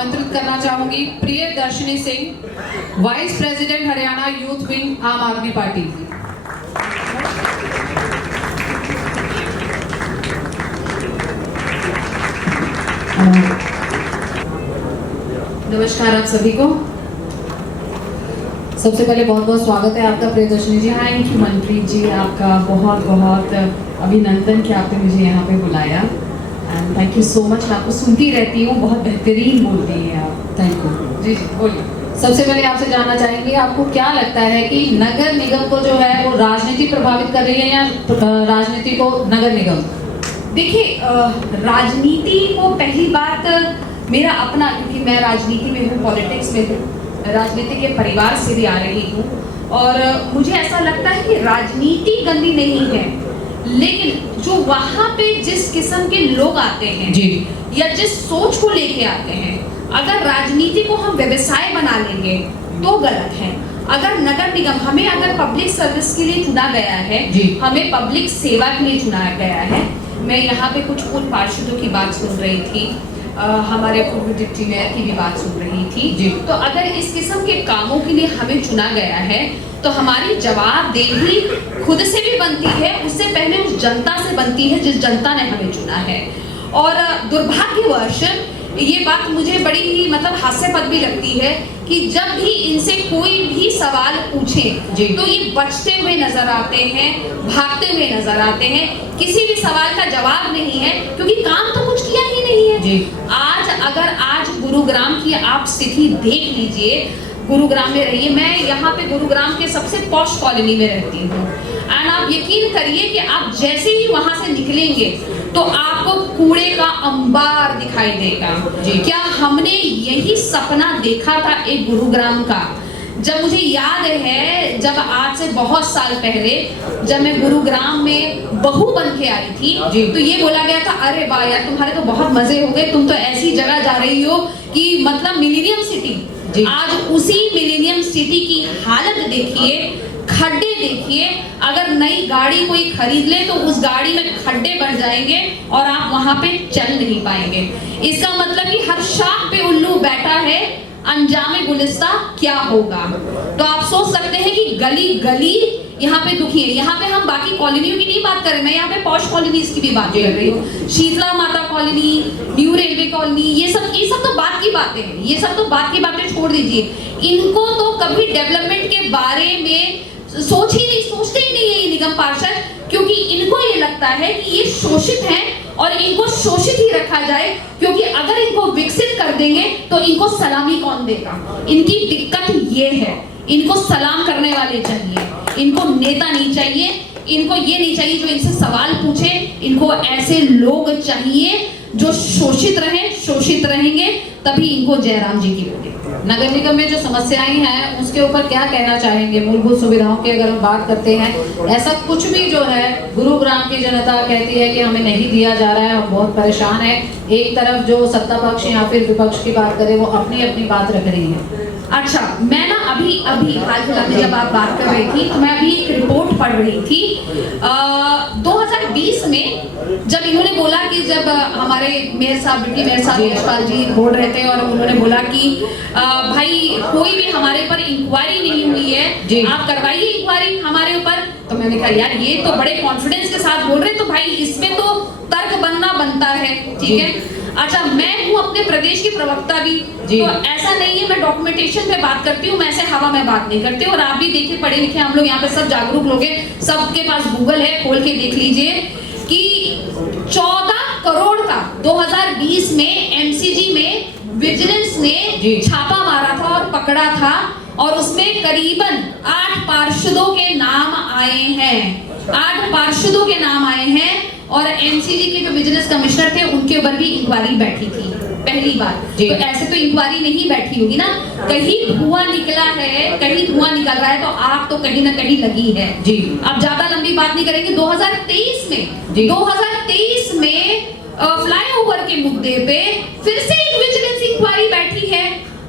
आमंत्रित करना चाहूंगी Priyadarshini Singh, vice president Haryana youth wing आम आदमी पार्टी। नमस्कार आप सभी को। सबसे पहले बहुत बहुत स्वागत है आपका प्रियदर्शनी जी। थैंक यू मनप्रीत जी, आपका बहुत बहुत अभिनंदन कि आपने मुझे यहाँ पे बुलाया and thank you so much. मैं आपको सुनती रहती हूँ, बहुत बेहतरीन बोलती हैं आप। थैंक यू जी। जी बोलिए। सबसे पहले आपसे जानना चाहेंगे, आपको क्या लगता है कि नगर निगम को जो है वो राजनीति प्रभावित कर रही है या राजनीति को नगर निगम? देखिए, राजनीति को पहली बात मेरा अपना, क्योंकि मैं राजनीति में हूँ, पॉलिटिक्स में हूँ, राजनीति के परिवार से भी आ रही हूँ और मुझे ऐसा लगता है कि राजनीति गंदी नहीं है, लेकिन जो वहाँ पे जिस किस्म के लोग आते हैं जी, या जिस सोच को लेके आते हैं, अगर राजनीति को हम व्यवसाय बना लेंगे तो गलत है। अगर नगर निगम हमें अगर पब्लिक सर्विस के लिए चुना गया है, हमें पब्लिक सेवा के लिए चुना गया है। मैं यहाँ पे कुछ पूर्व पार्षदों की बात सुन रही थी, हमारे पूर्व डिप्टी मेयर की भी बात सुन रही थी जी। तो अगर इस किस्म के कामों के लिए हमें चुना गया है तो हमारी जवाबदेही खुद से भी बनती है, उससे पहले उस जनता से बनती है जिस जनता ने हमें चुना है। और दुर्भाग्यवश ये बात मुझे बड़ी ही हास्यास्पद भी लगती है कि जब भी इनसे कोई भी सवाल पूछे तो ये बचते हुए नजर आते हैं, भागते हुए नजर आते हैं, किसी भी सवाल का जवाब नहीं है, क्योंकि काम तो कुछ किया ही नहीं है जी। आज गुरुग्राम की आप स्थिति देख लीजिए, गुरुग्राम में रहिए, मैं यहाँ पे गुरुग्राम के सबसे पॉश कॉलोनी में रहती हूँ एंड आप यकीन करिए कि आप जैसे ही वहां से निकलेंगे तो आपको कूड़े का अंबार दिखाई देगा जी। क्या हमने यही सपना देखा था एक गुरुग्राम का? जब मुझे याद है, जब आज से बहुत साल पहले जब मैं गुरुग्राम में बहू बन के आई थी जी, तो ये बोला गया था, अरे वाह यार तुम्हारे तो बहुत मजे हो गए, तुम तो ऐसी जगह जा रही हो कि मिलेनियम सिटी जी। आज उसी मिलेनियम सिटी की हालत देखिए, खड्डे देखिए, अगर नई गाड़ी कोई खरीद ले तो उस गाड़ी में खड्डे बढ़ जाएंगे और आप वहां पे चल नहीं पाएंगे। इसका मतलब कि हर शाख पे उल्लू बैठा है, अंजामे गुलिस्ता क्या होगा। तो आप सोच सकते हैं कि गली गली यहाँ पे दुखी है। यहाँ पे हम बाकी कॉलोनियों की नहीं बात करें, मैं यहाँ पे पॉश कॉलोनीज की भी बात कर रही हूँ। शीतला माता कॉलोनी, न्यू रेलवे कॉलोनी, ये सब तो बात की बातें हैं, ये सब तो बात की बातें छोड़ दीजिए। इनको तो कभी डेवलपमेंट के बारे में सोचते ही नहीं है ये निगम पार्षद, क्योंकि इनको ये लगता है कि ये शोषित हैं और इनको शोषित ही रखा जाए, क्योंकि अगर इनको विकसित कर देंगे तो इनको सलामी कौन देगा। इनकी दिक्कत ये है, इनको सलाम करने वाले चाहिए, इनको नेता नहीं चाहिए, इनको ये नहीं चाहिए जो इनसे सवाल पूछे, इनको ऐसे लोग चाहिए जो शोषित रहेंगे, तभी इनको जयराम जी की वोट। नगर निगम में जो समस्याएं हैं उसके ऊपर क्या कहना चाहेंगे? मूलभूत सुविधाओं की अगर हम बात करते हैं, ऐसा कुछ भी जो है गुरुग्राम की जनता कहती है कि हमें नहीं दिया जा रहा है और बहुत परेशान है। एक तरफ जो सत्ता पक्ष या फिर विपक्ष की बात करें वो अपनी अपनी बात रख रही है। अच्छा, मैं ना अभी हाल फिलहाल में जब आप बात कर रही थी तो मैं अभी एक रिपोर्ट पढ़ रही थी 2020 में, जब इन्होंने बोला कि जब हमारे मेयर साहब यशपाल जी बोल रहे थे और उन्होंने बोला कि भाई कोई भी हमारे ऊपर इंक्वायरी नहीं हुई है, आप करवाइए इंक्वायरी हमारे ऊपर। तो मैंने कहा यार ये तो बड़े कॉन्फिडेंस के साथ बोल रहे, तो भाई इसमें तो तर्क बनता है, ठीक है। अच्छा, मैं हूँ अपने प्रदेश की प्रवक्ता भी, तो ऐसा नहीं है मैं डॉक्यूमेंटेशन पे बात करती हूँ, मैं ऐसे हवा में बात नहीं करती। और आप भी देखिए, पढ़े लिखे हम लोग यहाँ पे सब जागरूक लोग हैं, सबके पास गूगल है, खोल के देख लीजिए कि 14 करोड़ का 2020 में एमसीजी में विजिलेंस ने छापा मारा था और पकड़ा था, और उसमें करीबन 8 पार्षदों के नाम आए हैं, 8 पार्षदों के नाम आए हैं। और एमसीजी के जो विजिलेंस कमिश्नर थे उनके ऊपर भी इंक्वायरी बैठी थी पहली बार। तो ऐसे तो इंक्वायरी नहीं बैठी होगी ना, कहीं धुआं निकला है, कहीं धुआं निकल रहा है, तो आग तो कहीं ना कहीं लगी है जी। अब ज्यादा लंबी बात नहीं करेंगे। 2023 में फ्लाईओवर के मुद्दे पे फिर से एक विजिलेंस इंक्वायरी बैठी है।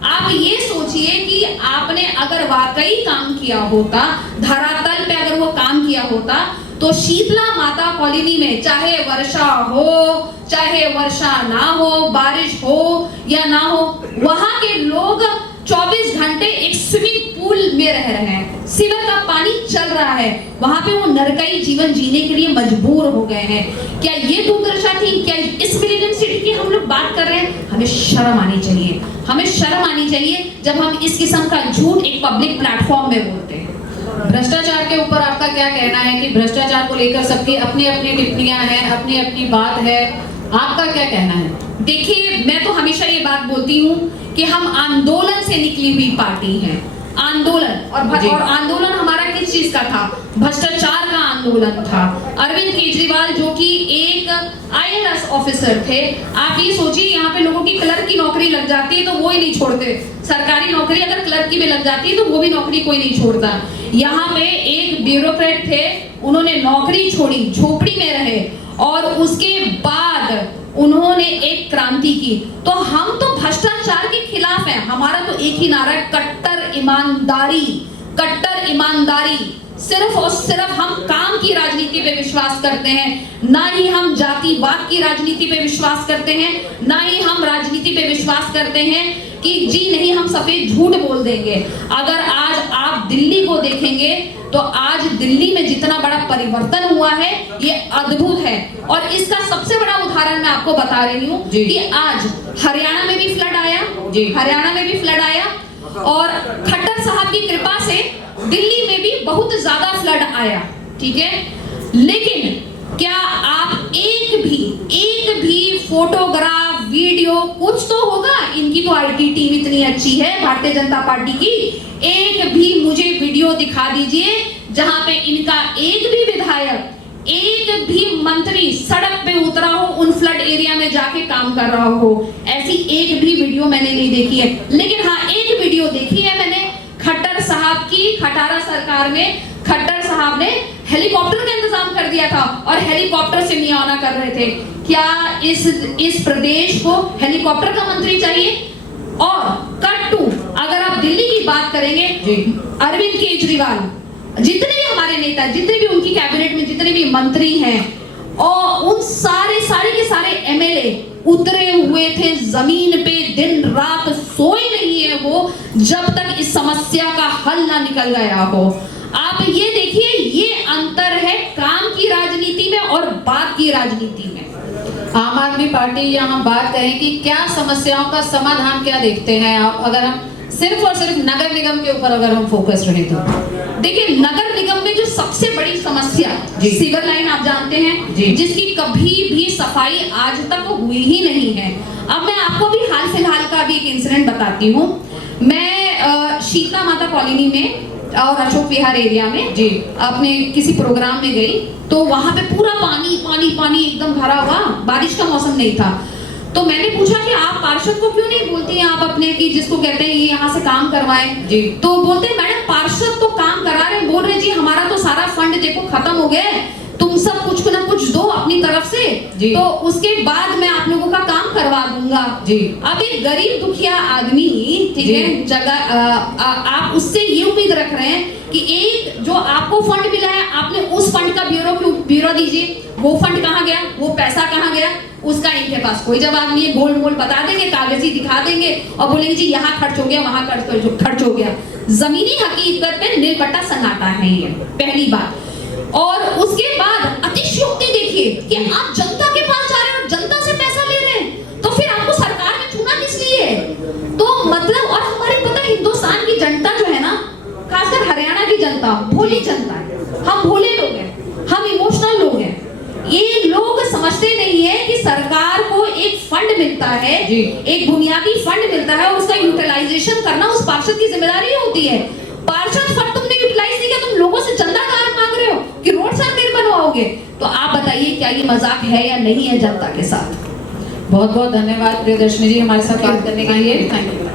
आप ये सोचिए कि आपने अगर वाकई काम किया होता, धरातल पे अगर वो काम किया होता, तो शीतला माता कॉलोनी में चाहे वर्षा हो चाहे वर्षा ना हो, बारिश हो या ना हो, वहां के लोग 24 घंटे एक स्विमिंग पूल में रह रहे हैं, सीवर का पानी चल रहा है, वहां पे वो नरकई जीवन जीने के लिए मजबूर हो गए हैं। क्या ये दुर्दशा थी? क्या इस मिलेनियम सिटी की हम लोग बात कर रहे हैं? हमें शर्म आनी चाहिए, हमें शर्म आनी चाहिए जब हम इस किस्म का झूठ एक पब्लिक प्लेटफॉर्म में बोलते हैं। भ्रष्टाचार के ऊपर आपका क्या कहना है कि भ्रष्टाचार को लेकर सबकी अपनी अपनी टिप्पणियां हैं, अपनी अपनी बात है, आपका क्या कहना है? देखिए, मैं तो हमेशा ये बात बोलती हूँ कि हम आंदोलन से निकली हुई पार्टी हैं। आंदोलन और आंदोलन हमारा किस चीज का था? भ्रष्टाचार का आंदोलन था। अरविंद केजरीवाल जो कि एक IAS ऑफिसर थे, आप ये सोचिए यहाँ पे लोगों की क्लर्क की नौकरी लग जाती है तो वो ही नहीं छोड़ते, सरकारी नौकरी अगर क्लर्क की भी लग जाती है तो वो भी नौकरी कोई नहीं छोड़ता। यहाँ पे एक ब्यूरोक्रेट थे, उन्होंने नौकरी छोड़ी, झोपड़ी में रहे और उसके बाद उन्होंने एक क्रांति की। तो हम तो भ्रष्टाचार के खिलाफ हैं, हमारा तो एक ही नारा है, कट्टर ईमानदारी, कट्टर ईमानदारी। सिर्फ और सिर्फ हम काम की राजनीति पे विश्वास करते हैं, ना ही हम जातिवाद की राजनीति पे विश्वास करते हैं, ना ही हम राजनीति पे विश्वास करते हैं कि जी नहीं हम सफेद झूठ बोल देंगे। अगर आज आप दिल्ली को देखेंगे तो आज दिल्ली में जितना बड़ा परिवर्तन हुआ है ये अद्भुत है। और इसका सबसे बड़ा उदाहरण मैं आपको बता रही हूँ कि आज हरियाणा में भी फ्लड आया, हरियाणा में भी फ्लड आया और खट्टर साहब की कृपा से दिल्ली में भी बहुत ज्यादा फ्लड आया, ठीक है। लेकिन क्या आप एक भी फोटोग्राफ, वीडियो, कुछ तो होगा, इनकी तो IT टीम इतनी अच्छी है भारतीय जनता पार्टी की, एक भी मुझे वीडियो दिखा दीजिए जहां पे इनका एक भी विधायक, एक भी मंत्री सड़क पे उतरा हो, उन फ्लड एरिया में जाके काम कर रहा हो। ऐसी एक भी वीडियो मैंने नहीं देखी है। लेकिन हाँ, एक वीडियो देखी है मैंने खट्टर साहब की। खटारा सरकार में खट्टर साहब ने हेलीकॉप्टर का इंतजाम कर दिया था और हेलीकॉप्टर से मियाना कर रहे थे। क्या इस प्रदेश को हेलीकॉप्टर का मंत्री चाहिए? और कट टू, अगर आप दिल्ली की बात करेंगे, अरविंद केजरीवाल, जितने भी हमारे नेता, जितने भी उनकी कैबिनेट में जितने भी मंत्री हैं, और उन सारे के सारे MLA उतरे हुए थे जमीन पे, दिन रात सोए नहीं है वो, जब तक इस समस्या का हल ना निकल गया हो। आप ये देखिए, ये अंतर है काम की राजनीति में और बात की राजनीति में। आम आदमी पार्टी यहाँ बात करें कि क्या समस्याओं का समाधान क्या देखते हैं आप, अगर हम सिर्फ और सिर्फ नगर निगम के ऊपर अगर हम फोकस रहे तो? देखिए, नगर निगम में जो सबसे बड़ी समस्या सीवर लाइन आप जानते हैं, जिसकी कभी भी सफाई आज तक हुई ही नहीं है। अब मैं आपको भी हाल फिलहाल का भी एक इंसिडेंट बताती हूँ। मैं शीतला माता कॉलोनी में और अशोक विहार एरिया में अपने किसी प्रोग्राम में गई, तो वहां पे पूरा पानी पानी पानी एकदम भरा हुआ, बारिश का मौसम नहीं था। तो मैंने पूछा कि आप पार्षद को क्यों नहीं बोलती हैं आप अपने, कि जिसको कहते हैं ये यहाँ से काम करवाएं? तो बोलते हैं मैडम पार्षद तो काम करा रहे, बोल रहे जी हमारा तो सारा फंड देखो खत्म हो गया है, तुम सब कुछ ना कुछ दो अपनी तरफ से, तो उसके बाद मैं आप लोगों का काम करवा दूंगा। अब एक गरीब दुखिया आदमी, ठीक है, जगह आप उससे ये उम्मीद रख रहे हैं कि एक जो आपको फंड मिला है, आपने उस फंड का ब्यूरो दीजिए, वो फंड कहाँ गया, वो पैसा कहाँ गया, उसका इनके पास कोई जवाब नहीं है। गोल मोल बता देंगे, कागजी दिखा देंगे और बोलेंगे जी यहाँ खर्च हो गया, वहां खर्च हो गया। जमीनी हकीकत पे नीलपट्टा सन्नाटा है, ये पहली बात। और उसके बाद अतिशयोक्ति देखिए कि आप जनता के पास जा रहे हो, जनता से पैसा ले रहे हैं, तो फिर आपको सरकार में चुना किस लिए? तो मतलब, और हमारे पता हिंदुस्तान की जनता जो है ना, खासकर हरियाणा की जनता भोली जनता है, हम भोले लोग हैं, हम इमोशनल लोग हैं। ये लोग समझते नहीं है कि सरकार को एक फंड मिलता है, एक बुनियादी फंड मिलता है, और उसका यूटिलाइजेशन करना उस पार्षद की जिम्मेदारी होती है। पार्षद फंड तुमने यूटिलाइज नहीं किया, तुम लोगों से चंदा कहाँ मांग रहे हो कि रोड सर्किट बनवाओगे? तो आप बताइए क्या ये मजाक है या नहीं है जनता के साथ? बहुत बहुत धन्यवाद प्रियदर्शनी जी हमारे साथ बात करने के लिए। Thank you.